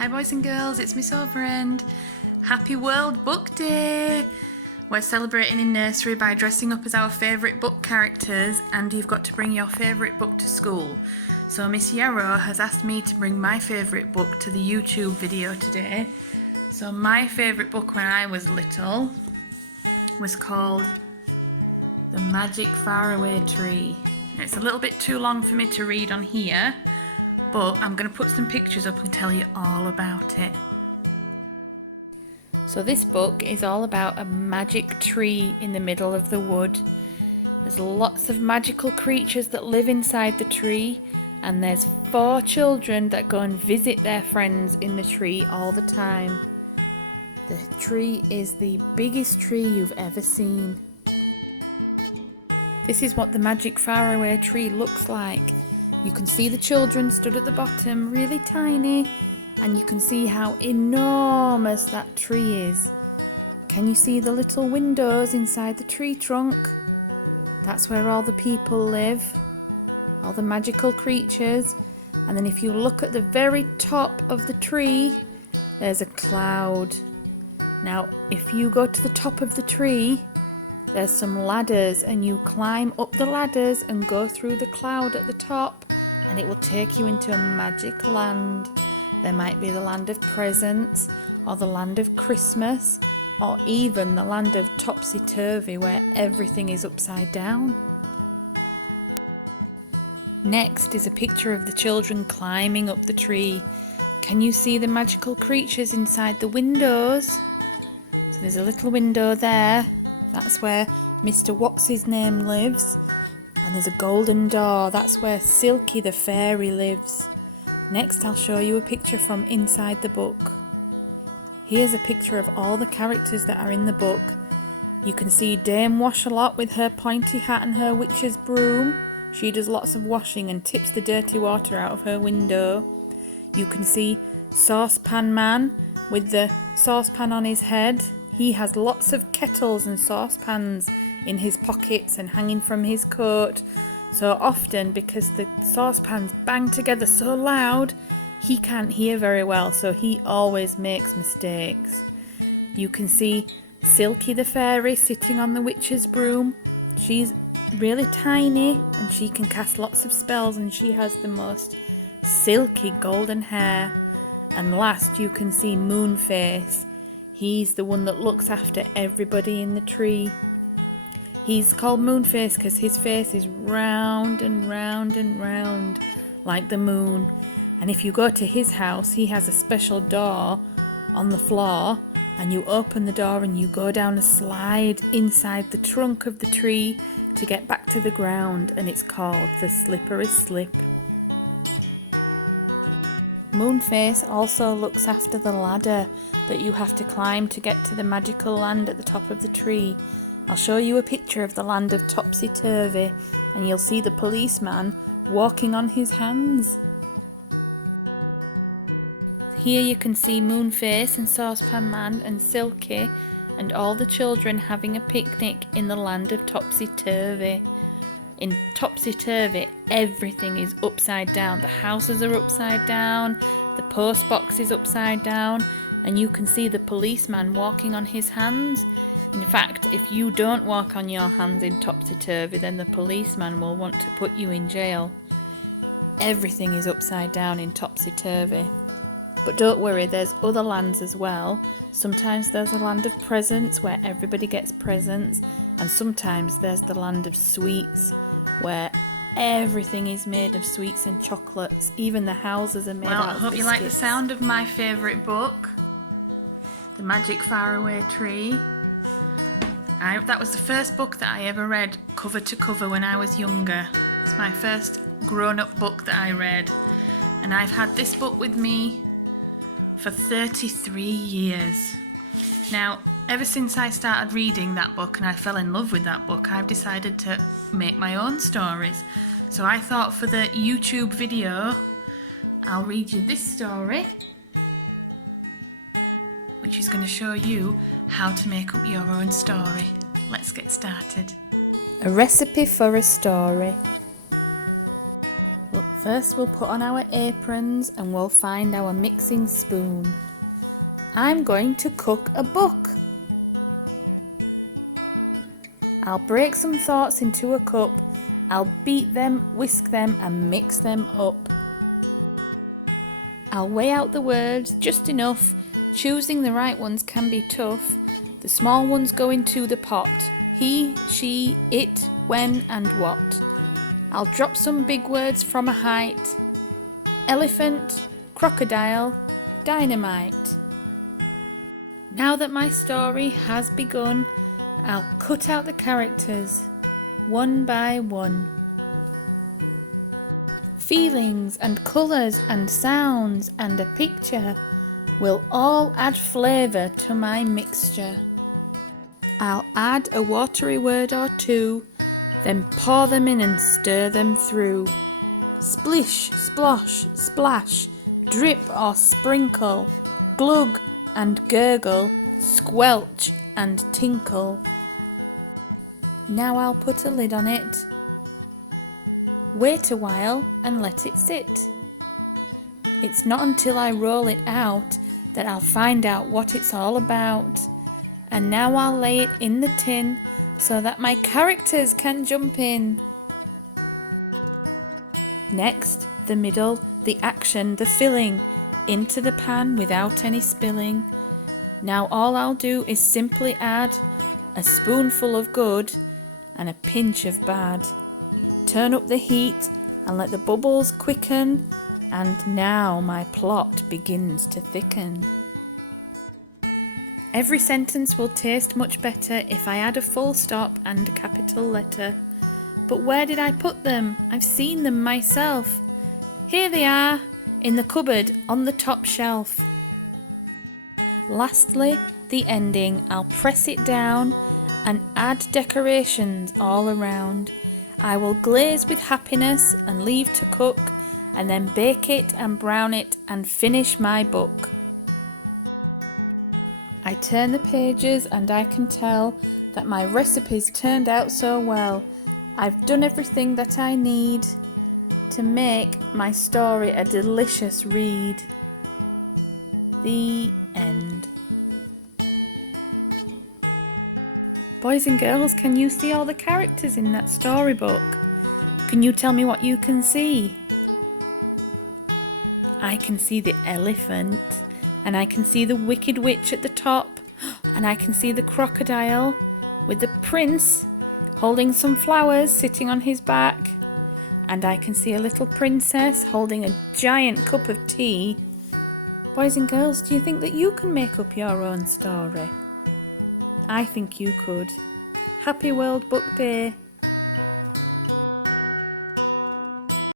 Hi boys and girls, it's Miss Overend. Happy World Book Day! We're celebrating in nursery by dressing up as our favourite book characters, and you've got to bring your favourite book to school. So Miss Yarrow has asked me to bring my favourite book to the YouTube video today. So my favourite book when I was little was called The Magic Faraway Tree. It's a little bit too long for me to read on here, but I'm going to put some pictures up and tell you all about it. So this book is all about a magic tree in the middle of the wood. There's lots of magical creatures that live inside the tree, and there's 4 children that go and visit their friends in the tree all the time. The tree is the biggest tree you've ever seen. This is what the Magic Faraway Tree looks like. You can see the children stood at the bottom, really tiny, and you can see how enormous that tree is. Can you see the little windows inside the tree trunk? That's where all the people live, all the magical creatures. And then if you look at the very top of the tree, there's a cloud. Now, if you go to the top of the tree, there's some ladders, and you climb up the ladders and go through the cloud at the top, and it will take you into a magic land. There might be the land of presents, or the land of Christmas, or even the land of topsy-turvy, where everything is upside down. Next is a picture of the children climbing up the tree. Can you see the magical creatures inside the windows? So there's a little window there. That's where Mr. What's-his-name lives. And there's a golden door. That's where Silky the fairy lives. Next, I'll show you a picture from inside the book. Here's a picture of all the characters that are in the book. You can see Dame Wash-a-Lot with her pointy hat and her witch's broom. She does lots of washing and tips the dirty water out of her window. You can see Saucepan Man with the saucepan on his head. He has lots of kettles and saucepans in his pockets and hanging from his coat. So often, because the saucepans bang together so loud, he can't hear very well, so he always makes mistakes. You can see Silky the fairy sitting on the witch's broom. She's really tiny and she can cast lots of spells, and she has the most silky golden hair. And last, you can see Moonface. He's the one that looks after everybody in the tree. He's called Moonface because his face is round and round and round like the moon. And if you go to his house, he has a special door on the floor, and you open the door and you go down a slide inside the trunk of the tree to get back to the ground, and it's called the Slippery Slip. Moonface also looks after the ladder that you have to climb to get to the magical land at the top of the tree. I'll show you a picture of the land of topsy-turvy, and you'll see the policeman walking on his hands. Here you can see Moonface and Saucepan Man and Silky and all the children having a picnic in the land of topsy-turvy. In topsy-turvy, everything is upside down. The houses are upside down, the post box is upside down, and you can see the policeman walking on his hands. In fact, if you don't walk on your hands in topsy-turvy, then the policeman will want to put you in jail. Everything is upside down in topsy-turvy. But don't worry, there's other lands as well. Sometimes there's a land of presents where everybody gets presents, and sometimes there's the land of sweets where everything is made of sweets and chocolates. Even the houses are made out of biscuits. Well, I hope you like the sound of my favourite book, The Magic Faraway Tree. That was the first book that I ever read cover to cover when I was younger. It's my first grown-up book that I read. And I've had this book with me for 33 years. Now, ever since I started reading that book and I fell in love with that book, I've decided to make my own stories. So I thought for the YouTube video, I'll read you this story, which is going to show you how to make up your own story. Let's get started. A recipe for a story. First we'll put on our aprons and we'll find our mixing spoon. I'm going to cook a book. I'll break some thoughts into a cup. I'll beat them, whisk them and mix them up. I'll weigh out the words just enough. Choosing the right ones can be tough. The small ones go into the pot. He, she, it, when and what. I'll drop some big words from a height. Elephant, crocodile, dynamite. Now that my story has begun, I'll cut out the characters, one by one. Feelings and colours and sounds and a picture will all add flavour to my mixture. I'll add a watery word or two, then pour them in and stir them through. Splish, splosh, splash, drip or sprinkle, glug and gurgle, squelch and tinkle. Now I'll put a lid on it. Wait a while and let it sit. It's not until I roll it out that I'll find out what it's all about. And now I'll lay it in the tin so that my characters can jump in. Next, the middle, the action, the filling, into the pan without any spilling. Now all I'll do is simply add a spoonful of good and a pinch of bad. Turn up the heat and let the bubbles quicken, and now my plot begins to thicken. Every sentence will taste much better if I add a full stop and a capital letter. But where did I put them? I've seen them myself. Here they are, in the cupboard on the top shelf. Lastly, the ending. I'll press it down and add decorations all around. I will glaze with happiness and leave to cook, and then bake it and brown it and finish my book. I turn the pages and I can tell that my recipes turned out so well. I've done everything that I need to make my story a delicious read. The end. Boys and girls, can you see all the characters in that storybook? Can you tell me what you can see? I can see the elephant, and I can see the wicked witch at the top, and I can see the crocodile with the prince holding some flowers sitting on his back, and I can see a little princess holding a giant cup of tea. Boys and girls, do you think that you can make up your own story? I think you could. Happy World Book Day!